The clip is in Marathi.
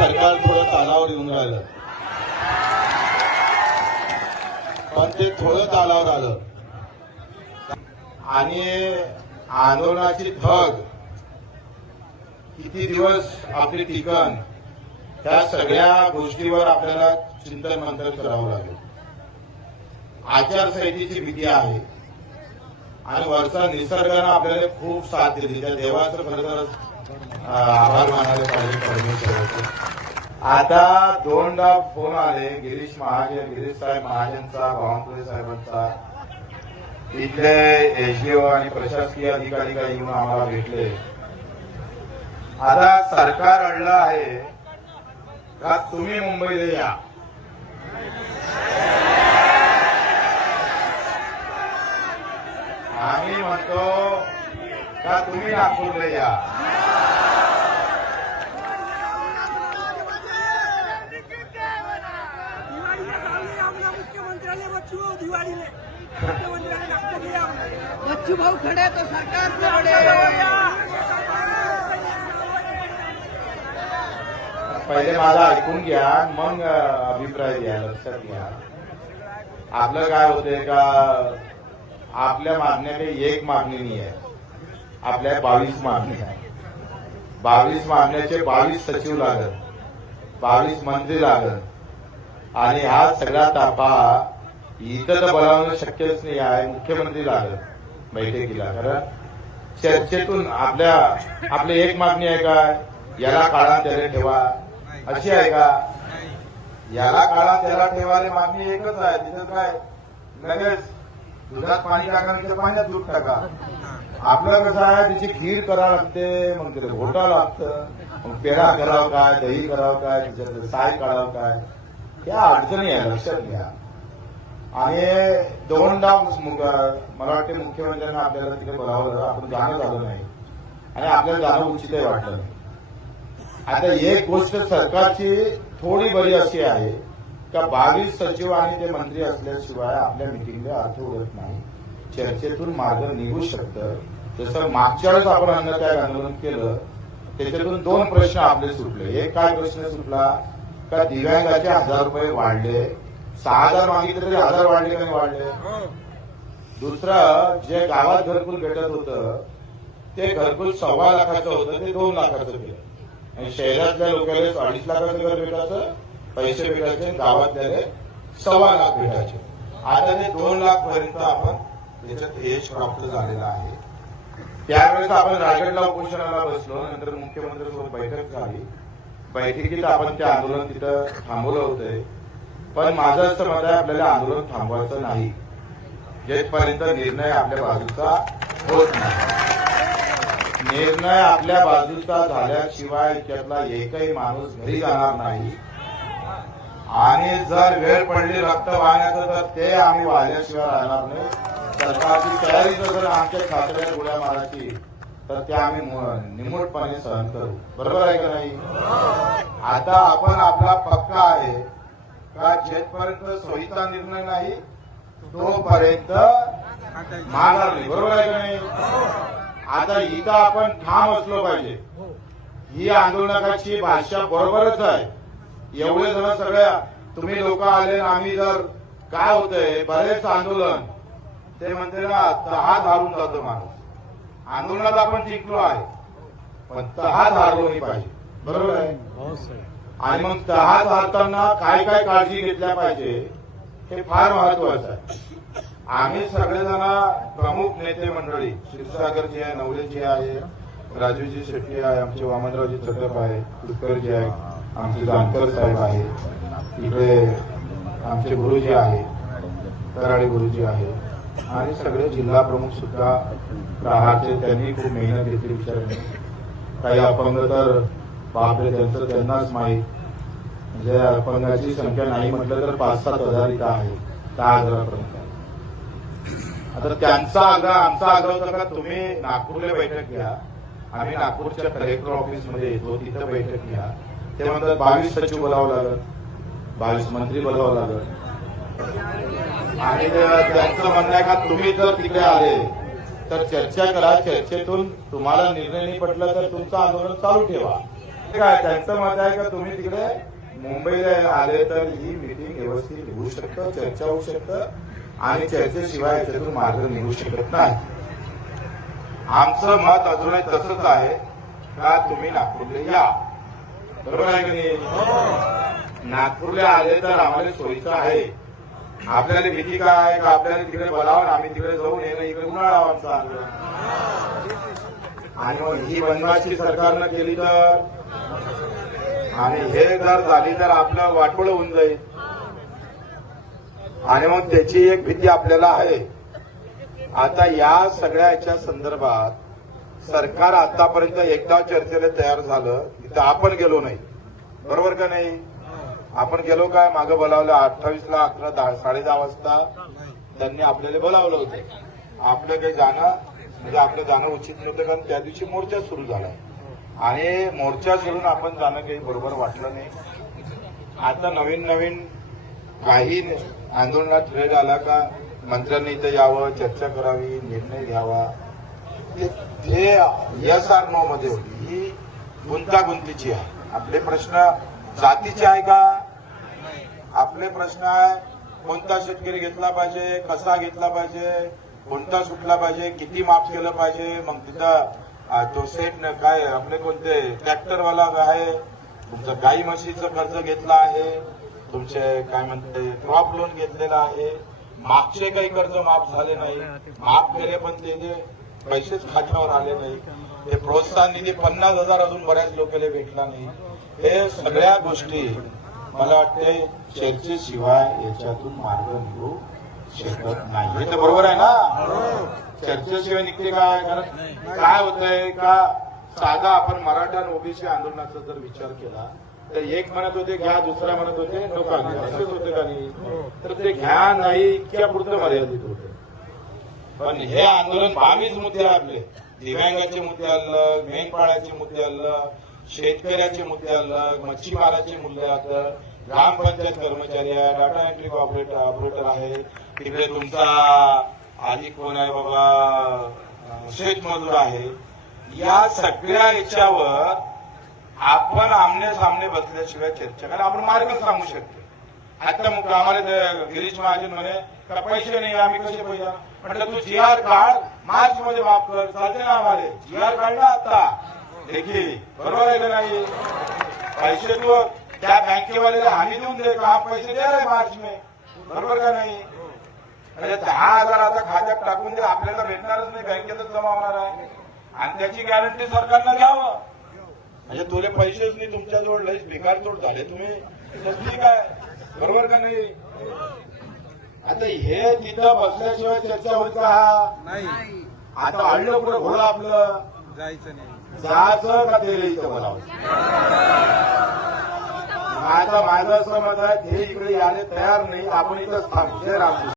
सरकार थोडं तालावर येऊन राहिलं. पण ते थोडं तालावर आलं. आणि आंदोलनाची थग किती दिवस आपली टिकन त्या सगळ्या गोष्टीवर आपल्याला चिंतन मंथन करावं लागेल. आचारसंहितेची भीती आहे. आणि वरचा निसर्गानं आपल्याला खूप साथ दिली. त्या देवाचं खरं तर आभार मानायला पाहिजे परमेश्वराचं. आता दोनदा फोन आले गिरीश महाजन गिरीश साहेब महाजनचा बावनकुळे साहेबांचा. इथले एसडीओ आणि प्रशासकीय अधिकारी काही येऊन आम्हाला भेटले. आता सरकार अडलं आहे का तुम्ही मुंबईला या? आम्ही म्हणतो का तुम्ही नागपूरला या दिवाळीला चालले आमना मुख्यमंत्र्याने बच्चू आमना बच्चू भाऊ खडे तो सरकार से पहिले माझा ऐकून घ्या मग अभिप्राय द्या लक्षात घ्या. आपलं काय होतंय का आपल्या मागण्याकडे एक मागणी नाही आहे. आपल्या बावीस मागणी आहे बावीस मागण्याचे बावीस सचिव लागत बावीस मंत्री लागत आणि हा सगळा ताफा इथं तर बोलावणं शक्यच नाही आहे मुख्यमंत्री लागत बैठकीला. कारण चर्चेतून आपल्या आपली एक मागणी आहे का? याला काळा त्याला ठेवा. अशी आहे का? याला काळा त्याला ठेवायला मागणी एकच आहे. तिथं काय? लगेच दुधात पाणी टाका तिथं पाण्यात दूध टाका. आपलं कसं आहे तिची खीर करावं लागते मग तिथे घोटा लागतं. मग पेढा करावं काय दही करावं काय तिच्यात साय काढावं काय? या अडचणी आहे लक्षात घ्या. आणि दोनदा मला वाटते मुख्यमंत्र्यांना आपल्याला तिकडे बोलावलं आपण जाणं झालं नाही. आणि आपल्याला जाणं उचितही वाटलं नाही. आता एक गोष्ट सरकारची थोडी बरी अशी आहे का बावीस सचिव आणि ते मंत्री असल्याशिवाय आपल्या मिटिंगला अर्थ उरत नाही. चर्चेतून मार्ग निघू शकतं. जसं मागच्या वेळेस आपण अन्नत्याग आंदोलन केलं त्याच्यातून दोन प्रश्न आपले सुटले. एक काय प्रश्न सुटला? का दिव्यांगाचे हजार रुपये वाढले? सहा हजार मागितले तरी हजार वाढले नाही वाढले? दुसरं जे गावात घरकुल भेटत होतं ते घरकुल सव्वा लाखाचं होतं ते दोन लाखाचं केलं. आणि शहरातल्या लोकांना अडीच लाखाचं घर भेटायचं पैसे भेटायचे गावातल्या सव्वा लाख भेटायचे. आता ते दोन लाख पर्यंत आपण त्याच्यात यश प्राप्त झालेलं आहे. त्यावेळेस आपण रायगडला उपोषणाला बसलो नंतर मुख्यमंत्र्यांसोबत बैठक झाली. बैठकीत आपण ते आंदोलन तिथं थांबवलं होतं. पण माझं असं मत आहे आपल्याला आंदोलन थांबवायचं नाही. जेपर्यंत निर्णय आपल्या बाजूचा होत नाही. निर्णय आपल्या बाजूचा झाल्याशिवाय त्यातला एकही माणूस घरी जाणार नाही. आणि जर वेळ पडली रक्त वाहण्याचं तर ते आम्ही वाहल्याशिवाय राहणार नाही. सरकारची तयारी जर आमच्या खात्याला गोळ्या मारायची तर ते आम्ही निमूटपणे सहन करू. बरोबर आहे का नाही? आता आपण आपला पक्का आहे. का जेथपर्यंत सोयीचा निर्णय नाही? तोपर्यंत माघार नाही बरोबर आहे का नाही. आता इथं आपण ठाम असलो पाहिजे. ही आंदोलनाची भाषा बरोबरच आहे. एवढे जण सगळ्या तुम्ही लोक आले ना आम्ही जर काय होतंय बरेच आंदोलन. ते म्हणते ना तहा धारून जातो माणूस. आंदोलनात आपण जिंकलो आहे पण तहा धारलो नाही पाहिजे. बरोबर आहे? हो, आणि मग तहात हारताना काय काय काळजी घेतल्या पाहिजे हे फार महत्वाचं आहे. आम्ही सगळेजण प्रमुख नेते मंडळी क्षीरसागरजी आहे नवलेजी आहे राजूजी शेट्टी आहे आमचे वामनरावजी चटप आहे कुलकरजी आहे आमचे जानकर साहेब आहे इकडे आमचे गुरुजी आहे कराळे गुरुजी आहे आणि सगळे जिल्हा प्रमुख सुद्धा राहाचे त्यांनी खूप मेहनत घेतली विचारणे काही अपंग तर बापरे त्यांचं त्यांनाच माहीत. म्हणजे अपंगाची संख्या नाही म्हटलं तर पाच सात हजार इथं आहे दहा हजारापर्यंत. आता त्यांचा आग्रह आमचा आग्रह होता का तुम्ही नागपूरला बैठक घ्या. आम्ही नागपूरच्या कलेक्टर ऑफिसमध्ये येतो तिथं बैठक घ्या. ते म्हणतात बावीस सचिव बोलावं लागत बावीस मंत्री बोलावं लागत आणि त्यांचं म्हणणं आहे का तुम्ही जर तिकडे आले तर चर्चा करा. चर्चेतून तुम्हाला निर्णय नाही पटला तर तुमचं आंदोलन चालू ठेवा. काय त्यांचं मत आहे का तुम्ही तिकडे मुंबईला आले तर ही मिटिंग व्यवस्थित होऊ शकतं चर्चा होऊ शकतं आणि चर्चेशिवाय याच्यातून मार्ग निघू शकत नाही. आमचं मत अजूनही तसंच आहे का तुम्ही नागपूरला या? बरोबर आहे की नाही? नागपूरला आले तर आम्हाला सोयीचं आहे. आपल्याला भीती काय? का आपल्याला तिकडे बोलावं? आम्ही तिकडे जाऊन येणं इकडे उन्हाळा आमचा. आणि ही वनवासी सरकारनं केली तर? आणि हे जर झाली तर आपलं वाटोळ होऊन जाईल. आणि मग त्याची एक भीती आपल्याला आहे. आता या सगळ्याच्या संदर्भात सरकार आतापर्यंत एकदा चर्चेला तयार झालं तिथं आपण गेलो नाही. बरोबर का नाही? आपण गेलो काय? मागं बोलावलं अठ्ठावीसला अकरा दहा साडे दहा वाजता. त्यांनी आपल्याला बोलावलं होतं. आपलं काही जाणं म्हणजे आपलं जाणं उचित नव्हतं कारण त्या दिवशी मोर्चा सुरू झाला. आणि मोर्चा सोडून आपण जाणं काही बरोबर वाटलं नाही. आता नवीन नवीन काही आंदोलनात वेळ आला का मंत्र्यांनी इथं यावं चर्चा करावी निर्णय घ्यावा. हे ते एस आर नो मध्ये होती ही गुंतागुंतीची आहे. आपले प्रश्न जातीचे आहे का? आपले प्रश्न आहे कोणता शेतकरी घेतला पाहिजे कसा घेतला पाहिजे? कोणता सुटला पाहिजे किती माफ केलं पाहिजे मग तिथं तो सेट काय आपले कोणते ट्रॅक्टरवाला आहे तुमचं गाई म्हशीचं कर्ज घेतलं आहे तुमचे काय म्हणते क्रॉप लोन घेतलेलं आहे मागचे काही कर्ज माफ झाले नाही माफ केले पण ते जे पैसेच खात्यावर आले नाही हे प्रोत्साहन निधी पन्नास हजार अजून बऱ्याच लोकांना भेटला नाही. हे सगळ्या गोष्टी मला वाटते चर्चेशिवाय याच्यातून मार्ग निघू शकत नाही. हे तर बरोबर आहे ना? चर्चेशिवाय निघते काय? कारण काय आहे का? साधा आपण मराठा आणि ओबीसी आंदोलनाचा जर विचार केला तर एक म्हणत होते घ्या दुसरा म्हणत होते नका असेच होते का नाही? तर ते घ्या नाही इतक्या पुरतं मर्यादित होते. पण हे आंदोलन बावीस मुद्दे आपले दिव्यांगाचे मुद्दे अलग मेंढपाळाचे मुद्दे अलग शेतकऱ्याचे मुद्दे अलग मच्छीमाराचे मुद्दे अलग ग्रामपंचायत कर्मचारी आहे डाटा एंट्री ऑपरेटर ऑपरेटर आहे. तिकडे तुमचा आधी कोण आहे बाबा? शेतमजूर आहे. या सगळ्या याच्यावर आपण आमने सामने बसल्याशिवाय चर्चा कारण आपण मार्ग सांगू शकतो. आता मग आम्हाला गिरीश महाजन म्हणे का पैसे नाही आम्ही कसे पैसे म्हटलं तू जी आर काढ मार्च मध्ये माफ कर चालते ना आम्हाला. जी आर काढला आता. देखी बरोबर आहे का नाही? पैसे तू त्या बँकेवाल्याला हमी देऊन दे का? हा पैसे द्या रे मार्च में बरोबर का नाही? म्हणजे दहा हजार आता खात्यात टाकून दे. आपल्याला भेटणारच नाही. बँकेतच जमा होणार आहे. आणि त्याची गॅरंटी सरकारनं घ्यावं म्हणजे तुले पैसेच नाही. तुमच्याजवळ लईच बेकार तोड झाले तुम्ही. आहे. बरोबर का नाही? आता हे तिथं बसल्याशिवाय चर्चा होईल का हा? नाही. आता अडलं पुढे घोडं आपलं. जायचं नाही. जायचं का ते बोलावं? आता माझं असं मत आहे ते इकडे यायला तयार नाही आपण इथं थांबू जय राम